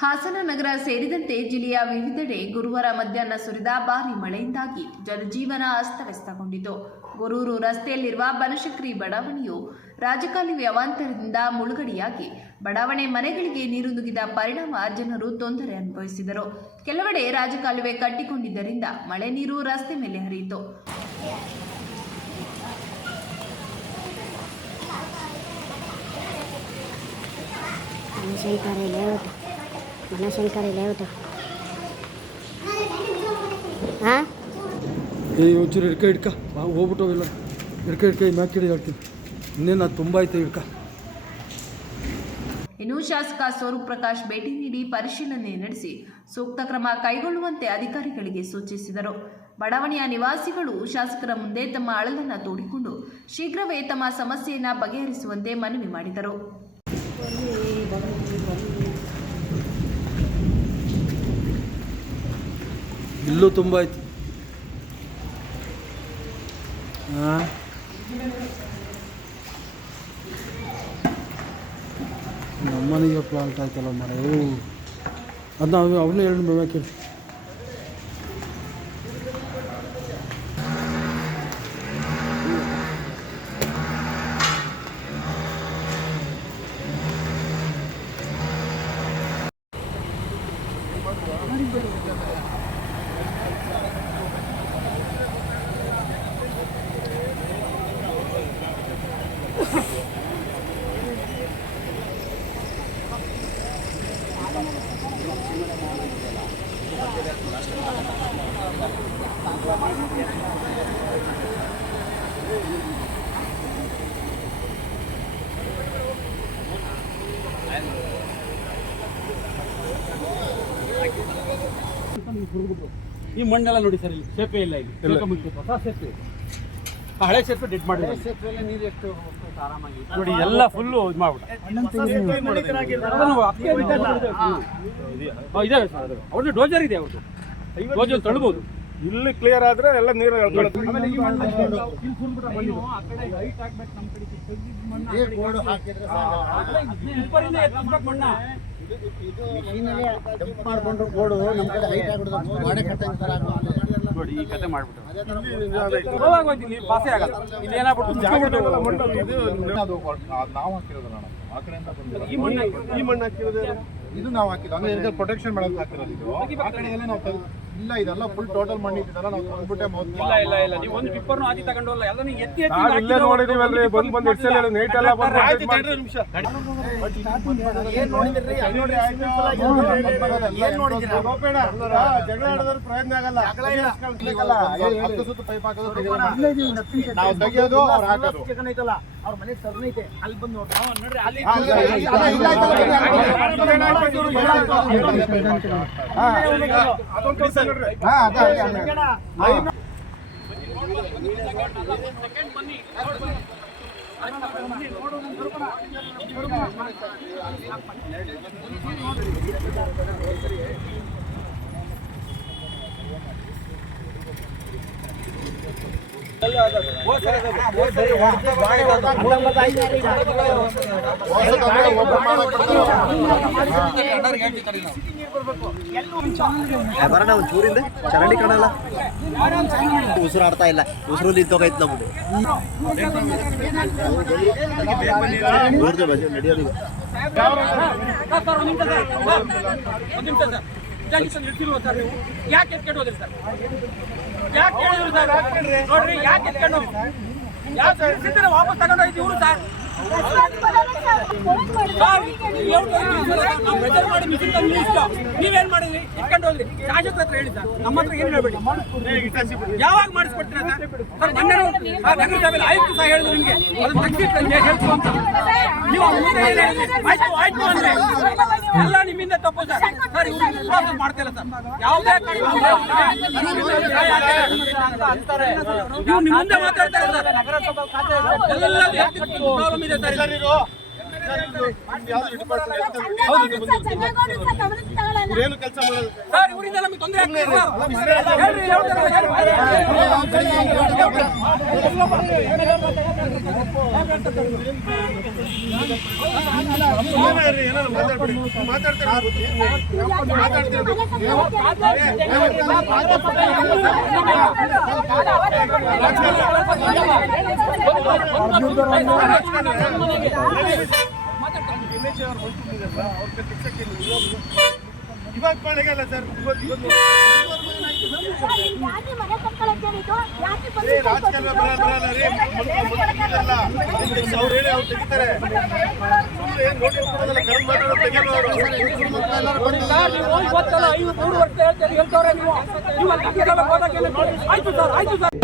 ಹಾಸನ ನಗರ ಸೇರಿದಂತೆ ಜಿಲ್ಲೆಯ ವಿವಿಧೆಡೆ ಗುರುವಾರ ಮಧ್ಯಾಹ್ನ ಸುರಿದ ಭಾರೀ ಮಳೆಯಿಂದಾಗಿ ಜನಜೀವನ ಅಸ್ತವ್ಯಸ್ತಗೊಂಡಿತು. ಗೊರೂರು ರಸ್ತೆಯಲ್ಲಿರುವ ಬನಶಂಕರಿ ಬಡಾವಣೆಯು ರಾಜಕಾಲುವೆ ಅವಾಂತರದಿಂದ ಮುಳುಗಡೆಯಾಗಿ ಬಡಾವಣೆ ಮನೆಗಳಿಗೆ ನೀರು ನುಗ್ಗಿದ ಪರಿಣಾಮ ಜನರು ತೊಂದರೆ ಅನುಭವಿಸಿದರು. ಕೆಲವೆಡೆ ರಾಜಕಾಲುವೆ ಕಟ್ಟಿಕೊಂಡಿದ್ದರಿಂದ ಮಳೆ ನೀರು ರಸ್ತೆ ಮೇಲೆ ಹರಿಯಿತು. ಮನಶಂಕರಿ ಲೇಔಟ್ ಒಂಚೂರು ಹಿಡ್ಕ ಹೋಗ್ಬಿಟ್ಟವಿಲ್ಲ ಹಿಡ್ಕ ಮ್ಯಾಕಿಡಿ ಹೇಳ್ತೀನಿ ಇನ್ನೇನು ಅದು ತುಂಬ ಆಯ್ತು ಹಿಡ್ಕ. ಇನ್ನು ಶಾಸಕ ಸ್ವರೂಪ್ ಪ್ರಕಾಶ್ ಭೇಟಿ ನೀಡಿ ಪರಿಶೀಲನೆ ನಡೆಸಿ ಸೂಕ್ತ ಕ್ರಮ ಕೈಗೊಳ್ಳುವಂತೆ ಅಧಿಕಾರಿಗಳಿಗೆ ಸೂಚಿಸಿದರು. ಬಡಾವಣೆಯ ನಿವಾಸಿಗಳು ಶಾಸಕರ ಮುಂದೆ ತಮ್ಮ ಅಳಲನ್ನು ತೋಡಿಕೊಂಡು ಶೀಘ್ರವೇ ತಮ್ಮ ಸಮಸ್ಯೆಯನ್ನು ಬಗೆಹರಿಸುವಂತೆ ಮನವಿ ಮಾಡಿದರು. ಇಲ್ಲೂ ತುಂಬ ಆಯ್ತು. ನಮ್ಮನೆಗೆ ಪ್ಲಾಂಟ್ ಆಯ್ತಲ್ಲ ಮರ ಅದನ್ನ ಅವನ್ನೇ ಹೇಳಿ ಕೇಳಿ. ಈ ಮಣ್ಣೆಲ್ಲ ನೋಡಿ ಸರ್, ಇಲ್ಲಿ ಸೇಪೆ ಇಲ್ಲ, ಇಲ್ಲಿ ಹೊಸ ಸೇಪೆ, ಹಳೆ ಸೇಪೆ ಡೆಡ್ ಮಾಡಿ ನೀರು ಎಷ್ಟು ಆರಾಮಾಗಿ ನೋಡಿ ಎಲ್ಲ ಫುಲ್ಲು ಇದು ಮಾಡ್ಬಿಟ್ಟು ಇದೆ ಸರ್. ಅವ್ರದ್ದು ಡೋಜರ್ ಇದೆ, ಅವ್ರದ್ದು ಡೋಜರ್ ತಳ್ಬೋದು. ಇಲ್ಲಿ ಕ್ಲಿಯರ್ ಆದ್ರೆ ಎಲ್ಲ ನೀರು ನೋಡಿ ಈ ಕತೆ ಮಾಡ್ಬಿಟ್ಟು ಪಾಸೇ ಆಗಲ್ಲ. ಇಲ್ಲಿ ಏನಾಗ್ಬಿಟ್ಟು ನಾವು ಹಾಕಿರೋದು ಆ ಕಡೆಯಿಂದ ಈ ಮಣ್ಣು ಹಾಕಿರೋದು ಇದು ನಾವು ಹಾಕಿದ್ದು ಅಂದ್ರೆ ಪ್ರೊಟೆಕ್ಷನ್ ಮಾಡೋದು ಹಾಕಿರೋದು. ಇದು ಆ ಕಡೆ ಎಲ್ಲ ನಾವು ಇಲ್ಲ, ಇದೆಲ್ಲ ಫುಲ್ ಟೋಟಲ್ ಮಣ್ಣು ಇದ್ದಲ್ಲ, ನಾವು ತಂದ್ಬಿಟ್ಟೆ ಇಲ್ಲ ನೀವು ಒಂದು ಟಿಪ್ಪರ್ನು ಆದಿ ತಗೊಂಡಲ್ಲ, ಎಲ್ಲಾನು ಎತ್ತಿ ಇಲ್ಲೇ ನೋಡಿದೀವಲ್ರಿ. ಬಂದು ಎಷ್ಟೆಲ್ಲ ನೈಟ್ ಎಲ್ಲ ಬಂದು ನಿಮಿಷ ಜಗಳ ಆಡೋದ್ರ ಪ್ರಯತ್ನ ಆಗಲ್ಲ. ಸುತ್ತ ಪೈಪ್ ಹಾಕೋದು ನಾವು ತೆಗಿಯೋದು ಅವ್ರು ಹಾಕೋದು. ಅವ್ರ ಮನೆ ಸರ್ನೈತೆ ಅಲ್ಲಿ ಬಂದು ನೋಡ್ರಿ. ಬರೋಣ ಒಂಚೂರಿಂದ ಚರಂಡಿ ಕಾಣಲ್ಲ, ಉಸಿರಾಡ್ತಾ ಇಲ್ಲ, ಉಸಿರು ನಿಂತೋಗೈತೆ ನಮ್ದು. ನೋಡಿದೆ ನಡೆಯೋದು ಯಾಕೆ ಎತ್ಕೊಂಡು ಹೋದ್ರಿ ಸರ್? ಯಾಕೆ ಹೇಳಿದ್ರು ಸರ್? ನೋಡ್ರಿ ಯಾಕೆ ಎತ್ಕೊಂಡು ವಾಪಸ್ ತಗೊಂಡು ಹೋಯ್ತು ಇವರು ಸರ್. ನೀವೇನ್ ಮಾಡಿದ್ರಿ? ಇಟ್ಕೊಂಡು ಹೋದ್ರಿ. ಶಾಸಕರ ಹತ್ರ ಹೇಳಿ ಸರ್, ನಮ್ಮ ಹತ್ರ ಏನ್ ಹೇಳ್ಬೇಡಿ. ಯಾವಾಗ ಮಾಡಿಸ್ಕೊಡ್ತೀರಾ ಸರ್? ಸರ್ ಮೊನ್ನೆ ನಗರಸಭೆಯಲ್ಲಿ ಆಯುಕ್ತ ಸಹ ಹೇಳಿದ್ರು ನಿಮ್ಗೆ ಅದನ್ನ ತಗ್ಗಿಟ್ಟು ಹೇಳ್ತು ಅಂತ. ನೀವು ಆಯ್ತು ಅಂದ್ರೆ ಎಲ್ಲ ನಿಮ್ಮಿಂದ ತಪ್ಪು ಸರ್. ಸರ್ ಇವ್ರು ಮಾಡ್ತಿಲ್ಲ ಸರ್, ಯಾವುದೇ ನೀವು ನಿಮ್ಮ ಮುಂದೆ ಮಾತಾಡ್ತಾರೆ ಸರ್. ಎಲ್ಲ ಪ್ರಾಬ್ಲಮ್ ಇದೆ ಸರ್. ಯಾವ್ದು ಡಿಪಾರ್ಟ್ಮೆಂಟ್ ಇವ್ರೇನು ಕೆಲಸ ಮಾಡೋದು ಸರ್ ಇವರಿಂದ ನಮಗೆ ತೊಂದರೆ ಆಗ್ತಿದೆ ಸರ್. ಹೇಳ್ರಿ, ಏನಾದ್ರು ಮಾತಾಡ್ಬಿಡಿ ಇವಾಗ ಪಾಳೆಗಲ್ಲ ಸರ್ ರಾಜಕಾರಣ ಬರಲ್ಲ ರೀ ಮಂತ್ರಿದಲ್ಲ ಅವ್ರು ಹೇಳಿ ಅವ್ರು ತೆಗಿತಾರೆ ಏನ್ ನೋಟಿಸ್ ಕೊಡೋದಲ್ಲ ಕರೆಂಟ್ ಮಾತಾಡೋದು ತೆಗಿಯಲ್ಲ ಅವರು ಇವತ್ತಲ್ಲ 5 3 ವರ್ಷ ಹೇಳ್ತಾರೆ ಹೇಳ್ತವ್ರೆ ನೀವು ಅಲ್ಲಿ ಹೋದಾಗ ಆಯ್ತು ಸರ್